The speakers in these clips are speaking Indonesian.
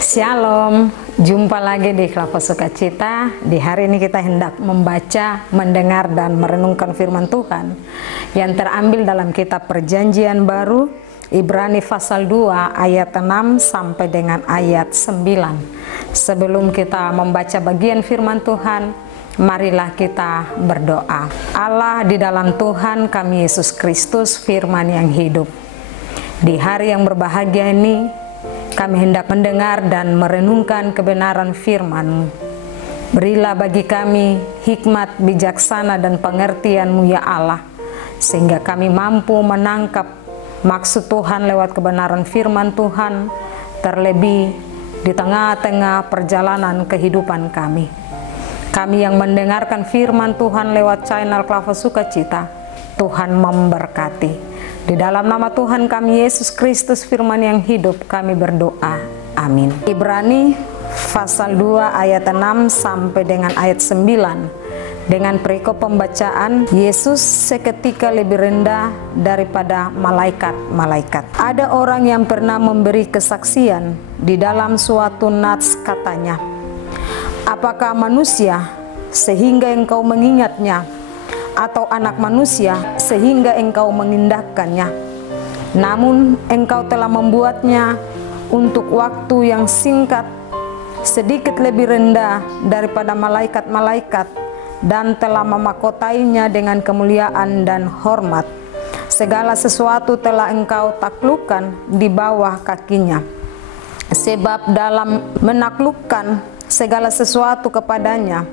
Shalom, jumpa lagi di Kelapa Sukacita. Di hari ini kita hendak membaca, mendengar, dan merenungkan firman Tuhan yang terambil dalam kitab Perjanjian Baru, Ibrani pasal 2 ayat 6 sampai dengan ayat 9. Sebelum kita membaca bagian firman Tuhan, marilah kita berdoa. Allah, di dalam Tuhan kami Yesus Kristus, firman yang hidup. Di hari yang berbahagia ini, kami hendak mendengar dan merenungkan kebenaran firman-Mu. Berilah bagi kami hikmat, bijaksana, dan pengertian-Mu ya Allah, sehingga kami mampu menangkap maksud Tuhan lewat kebenaran firman Tuhan, terlebih di tengah-tengah perjalanan kehidupan kami. Kami yang mendengarkan firman Tuhan lewat channel Kelapa Sukacita, Tuhan memberkati. Di dalam nama Tuhan kami Yesus Kristus, firman yang hidup, kami berdoa. Amin. Ibrani pasal 2 ayat 6 sampai dengan ayat 9. Dengan perikop pembacaan, Yesus seketika lebih rendah daripada malaikat-malaikat. Ada orang yang pernah memberi kesaksian di dalam suatu nats, katanya, "Apakah manusia sehingga engkau mengingatnya, atau anak manusia sehingga engkau mengindahkannya? Namun engkau telah membuatnya untuk waktu yang singkat, sedikit lebih rendah daripada malaikat-malaikat, dan telah memahkotainya dengan kemuliaan dan hormat. Segala sesuatu telah engkau taklukkan di bawah kakinya. Sebab dalam menaklukkan segala sesuatu kepadanya,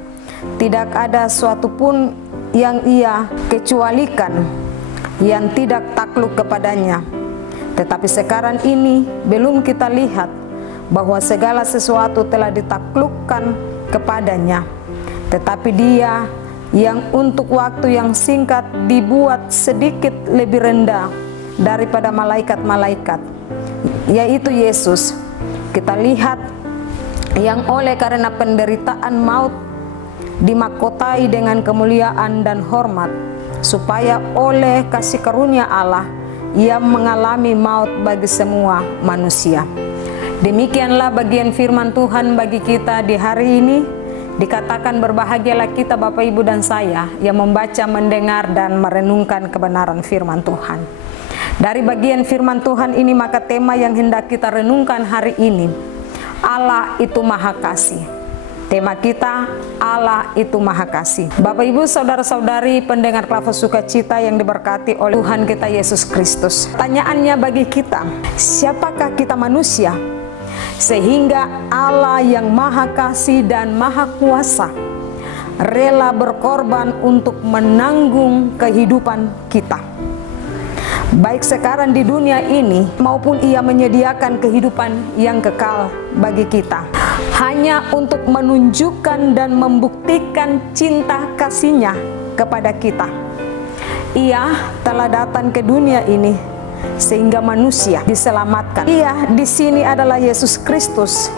tidak ada suatu pun yang ia kecualikan yang tidak takluk kepadanya. Tetapi sekarang ini belum kita lihat bahwa segala sesuatu telah ditaklukkan kepadanya. Tetapi Dia yang untuk waktu yang singkat dibuat sedikit lebih rendah daripada malaikat-malaikat, yaitu Yesus, kita lihat, yang oleh karena penderitaan maut dimahkotai dengan kemuliaan dan hormat, supaya oleh kasih karunia Allah Ia mengalami maut bagi semua manusia." Demikianlah bagian firman Tuhan bagi kita di hari ini. Dikatakan berbahagialah kita, Bapak, Ibu, dan saya yang membaca, mendengar, dan merenungkan kebenaran firman Tuhan. Dari bagian firman Tuhan ini, maka tema yang hendak kita renungkan hari ini, Allah itu Maha Kasih. Tema kita, Allah itu Maha Kasih. Bapak, Ibu, saudara-saudari pendengar Kelapa Sukacita yang diberkati oleh Tuhan kita Yesus Kristus. Pertanyaannya bagi kita, siapakah kita manusia sehingga Allah yang Maha Kasih dan Maha Kuasa rela berkorban untuk menanggung kehidupan kita, baik sekarang di dunia ini maupun Ia menyediakan kehidupan yang kekal bagi kita, hanya untuk menunjukkan dan membuktikan cinta kasih-Nya kepada kita. Ia telah datang ke dunia ini sehingga manusia diselamatkan. Ia di sini adalah Yesus Kristus,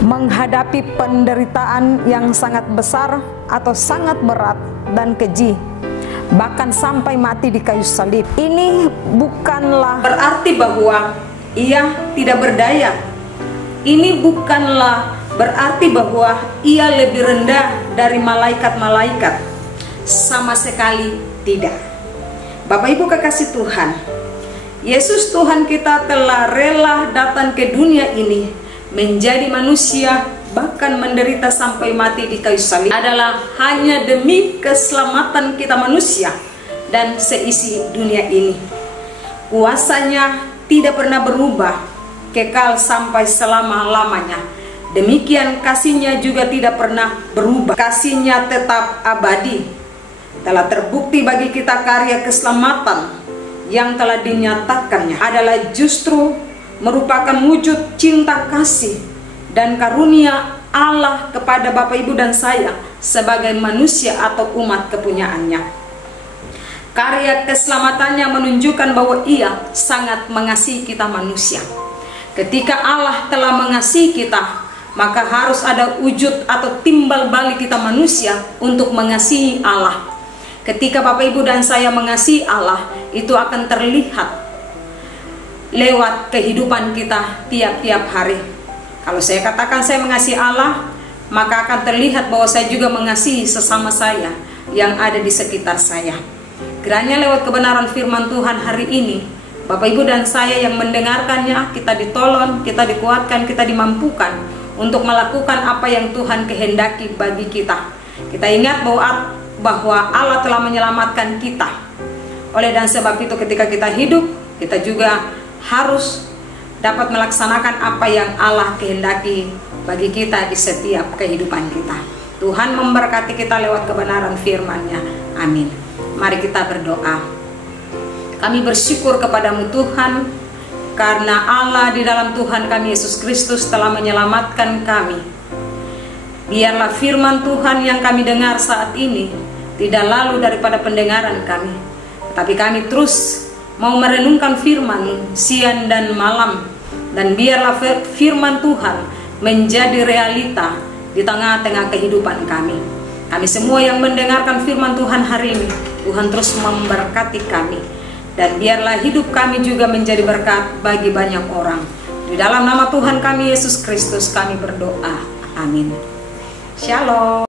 menghadapi penderitaan yang sangat besar atau sangat berat dan keji, bahkan sampai mati di kayu salib. Ini bukanlah berarti bahwa Ia tidak berdaya. Ini bukanlah berarti bahwa Ia lebih rendah dari malaikat-malaikat. Sama sekali tidak. Bapak, Ibu, kekasih Tuhan, Yesus Tuhan kita telah rela datang ke dunia ini menjadi manusia, bahkan menderita sampai mati di kayu salib, adalah hanya demi keselamatan kita manusia dan seisi dunia ini. Kuasanya tidak pernah berubah, kekal sampai selama-lamanya. Demikian kasih-Nya juga tidak pernah berubah. Kasih-Nya tetap abadi. Telah terbukti bagi kita karya keselamatan yang telah dinyatakannya adalah justru merupakan wujud cinta kasih dan karunia Allah kepada Bapak, Ibu, dan saya sebagai manusia atau umat kepunyaannya. Karya keselamatannya menunjukkan bahwa Ia sangat mengasihi kita manusia. Ketika Allah telah mengasihi kita, maka harus ada wujud atau timbal balik kita manusia untuk mengasihi Allah. Ketika Bapak, Ibu, dan saya mengasihi Allah, itu akan terlihat lewat kehidupan kita tiap-tiap hari. Kalau saya katakan saya mengasihi Allah, maka akan terlihat bahwa saya juga mengasihi sesama saya yang ada di sekitar saya. Kiranya lewat kebenaran firman Tuhan hari ini, Bapak Ibu dan saya yang mendengarkannya, kita ditolong, kita dikuatkan, kita dimampukan untuk melakukan apa yang Tuhan kehendaki bagi kita. Kita ingat bahwa Allah telah menyelamatkan kita. Oleh dan sebab itu ketika kita hidup, kita juga harus dapat melaksanakan apa yang Allah kehendaki bagi kita di setiap kehidupan kita. Tuhan memberkati kita lewat kebenaran firman-Nya. Amin. Mari kita berdoa. Kami bersyukur kepadamu Tuhan, karena Allah di dalam Tuhan kami Yesus Kristus telah menyelamatkan kami. Biarlah firman Tuhan yang kami dengar saat ini tidak lalu daripada pendengaran kami, tapi kami terus mau merenungkan firman siang dan malam. Dan biarlah firman Tuhan menjadi realita di tengah-tengah kehidupan kami. Kami semua yang mendengarkan firman Tuhan hari ini, Tuhan terus memberkati kami. Dan biarlah hidup kami juga menjadi berkat bagi banyak orang. Di dalam nama Tuhan kami Yesus Kristus kami berdoa. Amin. Shalom.